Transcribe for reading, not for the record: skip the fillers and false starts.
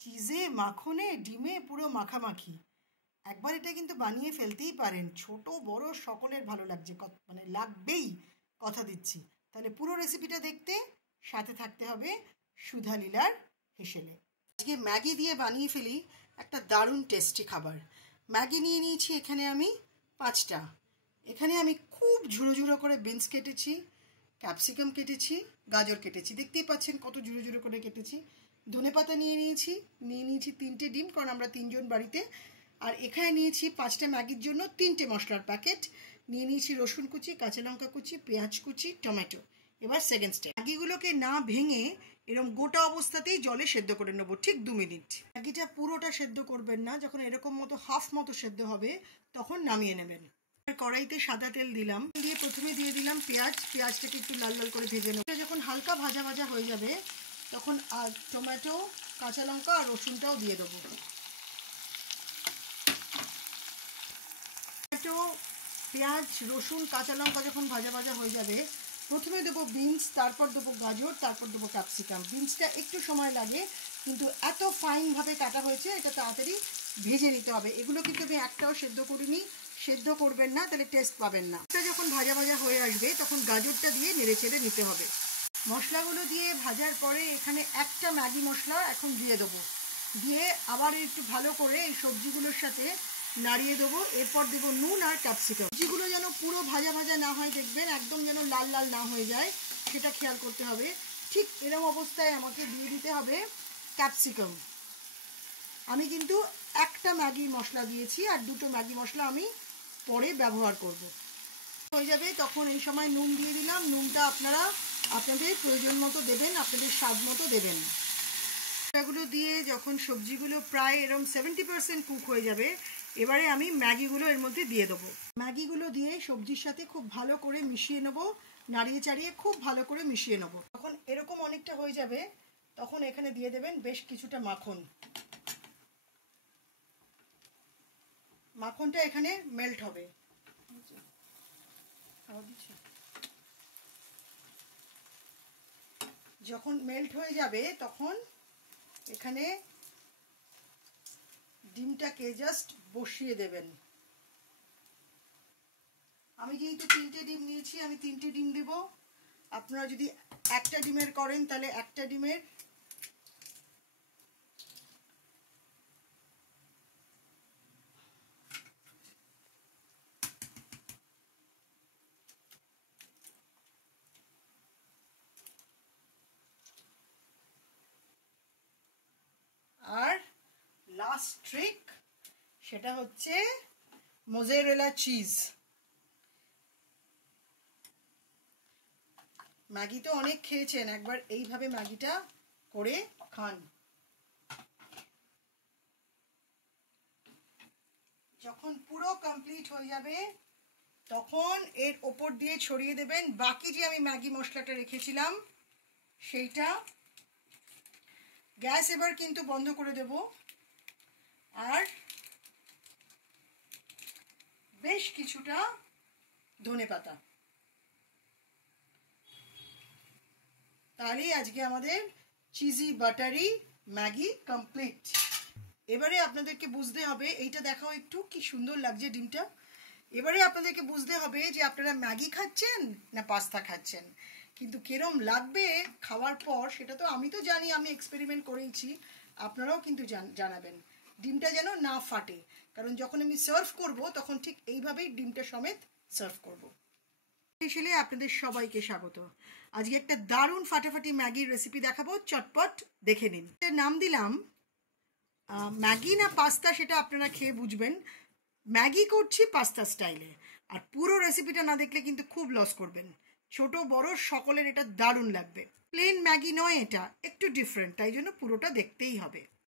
চিজে মাখনে ডিমে পুরো মাখামাখি। একবার এটা কিন্তু বানিয়ে ফেলতেই পারেন, ছোট বড় সকলের ভালো লাগছে, মানে লাগবেই, কথা দিচ্ছি। তাহলে পুরো রেসিপিটা দেখতে সাথে থাকতে হবে সুধা লীলার হেসেলে। আজকে ম্যাগি দিয়ে বানিয়ে ফেলি একটা দারুণ টেস্টি খাবার। ম্যাগি নিয়ে নিয়েছি এখানে আমি 5টা। এখানে আমি খুব ঝুড়ো ঝুড়ো করে বিনস কেটেছি, ক্যাপসিকাম কেটেছি, গাজর কেটেছি, দেখতেই পাচ্ছেন কত ঝুড়ো ঝুড়ো করে কেটেছি। ধনেপাতা নিয়ে নিয়েছি 3টে ডিম, কারণ আমরা 3জন বাড়িতে। আর এখানে নিয়েছি 5টা ম্যাগির জন্য 3টে মশলার প্যাকেট। নিয়ে নিয়েছি রসুন কুচি, কাঁচা লঙ্কা কুচি, পেঁয়াজ কুচি, টমেটো। এবার সেকেন্ড স্টেপ, ম্যাগিগুলোকে না ভেঙে এরকম গোটা অবস্থাতেই জলে সেদ্ধ করে নেবো ঠিক 2 মিনিট। ম্যাগিটা পুরোটা সেদ্ধ করবেন না, যখন এরকম মতো হাফ মতো সেদ্ধ হবে তখন নামিয়ে নেবেন। কড়াইতে সাদা তেল দিলাম, দিয়ে প্রথমে দিয়ে দিলাম পেঁয়াজ। পেঁয়াজটাকে একটু লাল লাল করে ভেজে নেব। যখন হালকা ভাজা ভাজা হয়ে যাবে তখন টমেটো, কাঁচা লঙ্কা আর রসুনটাও দিয়ে দেবো। টমেটো, পেঁয়াজ, রসুন, কাঁচা লঙ্কা যখন ভাজা ভাজা হয়ে যাবে প্রথমে দেবো বিনস, তারপর দেবো গাজর, তারপর দেবো ক্যাপসিকাম। বিনসটা একটু সময় লাগে, কিন্তু এত ফাইনভাবে কাটা হয়েছে এটা তাড়াতাড়ি ভেজে নিতে হবে। এগুলো কিন্তু আমি একটাও সেদ্ধ করিনি, সেদ্ধ করবেন না, তাহলে টেস্ট পাবেন না। এটা যখন ভাজা ভাজা হয়ে আসবে তখন গাজরটা দিয়ে নেড়ে চেড়ে নিতে হবে। মশলাগুলো দিয়ে ভাজার পরে এখানে একটা ম্যাগি মশলা এখন দিয়ে দেবো, দিয়ে আবার একটু ভালো করে এই সবজিগুলোর সাথে নাড়িয়ে দেবো। এরপর দেবো নুন আর ক্যাপসিকাম। সবজিগুলো যেন পুরো ভাজা ভাজা না হয়, দেখবেন একদম যেন লাল লাল না হয়ে যায়, সেটা খেয়াল করতে হবে। ঠিক এরকম অবস্থায় আমাকে দিয়ে দিতে হবে ক্যাপসিকাম। আমি কিন্তু একটা ম্যাগি মশলা দিয়েছি, আর 2টো ম্যাগি মশলা আমি পরে ব্যবহার করব। হয়ে যাবে তখন এই সময় নুন দিয়ে দিলাম। নুনটা আপনারা আপনাদের প্রয়োজন মতো দেবেন, আপনাদের স্বাদ মতো দেবেন। মশলাগুলো দিয়ে যখন সবজিগুলো প্রায় এরকম 70% কুক হয়ে যাবে, এবারে আমি ম্যাগিগুলো এর মধ্যে দিয়ে দেবো। ম্যাগিগুলো দিয়ে সবজির সাথে খুব ভালো করে মিশিয়ে নেবো, নাড়িয়ে চাড়িয়ে খুব ভালো করে মিশিয়ে নেবো। তখন এরকম অনেকটা হয়ে যাবে, তখন এখানে দিয়ে দেবেন বেশ কিছুটা মাখন। মাখনটা এখানে মেল্ট হবে। যখন মেল্ট হয়ে যাবে তখন এখানে ডিমটাকে জাস্ট বসিয়ে দেবেন। আমি যেহেতু 3টে ডিম নিয়েছি, আমি 3টে ডিম দেব। আপনারা যদি একটা ডিমের করেন তাহলে একটা ডিমের। আর লাস্ট ট্রিক, সেটা হচ্ছে মোজারেলা চিজ। ম্যাগি তো অনেক খেয়েছেন, একবার এইভাবে ম্যাগিটা করে খান। যখন পুরো কমপ্লিট হয়ে যাবে তখন এর ওপর দিয়ে ছড়িয়ে দেবেন বাকি যে আমি ম্যাগি মশলাটা রেখেছিলাম সেইটা। গ্যাস এবার কিন্তু বন্ধ করে দেব, আর বেশ কিছুটা ধনেপাতা। তাহলেই আজকে আমাদের চিজি বাটারি ম্যাগি কমপ্লিট। এবারে আপনাদেরকে বুঝতে হবে, এইটা দেখাও একটু কি সুন্দর লাগছে ডিমটা। এবারে আপনাদেরকে বুঝতে হবে যে আপনারা ম্যাগি খাচ্ছেন না পাস্তা খাচ্ছেন, কিন্তু কিরম লাগবে খাওয়ার পর সেটা তো আমি তো জানি, আমি এক্সপেরিমেন্ট করেইছি, আপনারাও কিন্তু জানাবেন। ডিমটা যেন না ফাটে, কারণ যখন আমি সার্ভ করব তখন ঠিক এইভাবেই ডিমটা সমেত সার্ভ করব। স্পেশালি আপনাদের সবাইকে স্বাগত। আজকে একটা দারুণ ফাটাফাটি ম্যাগির রেসিপি দেখাবো, চটপট দেখে নিন। এর নাম দিলাম ম্যাগি না পাস্তা, সেটা আপনারা খেয়ে বুঝবেন। ম্যাগি করছি পাস্তা স্টাইলে, আর পুরো রেসিপিটা না দেখলে কিন্তু খুব লস করবেন। ছোট বড় সকলের এটা দারুণ লাগবে। প্লেন ম্যাগি নয়, এটা একটু ডিফারেন্ট, তাই জন্য পুরোটা দেখতেই হবে।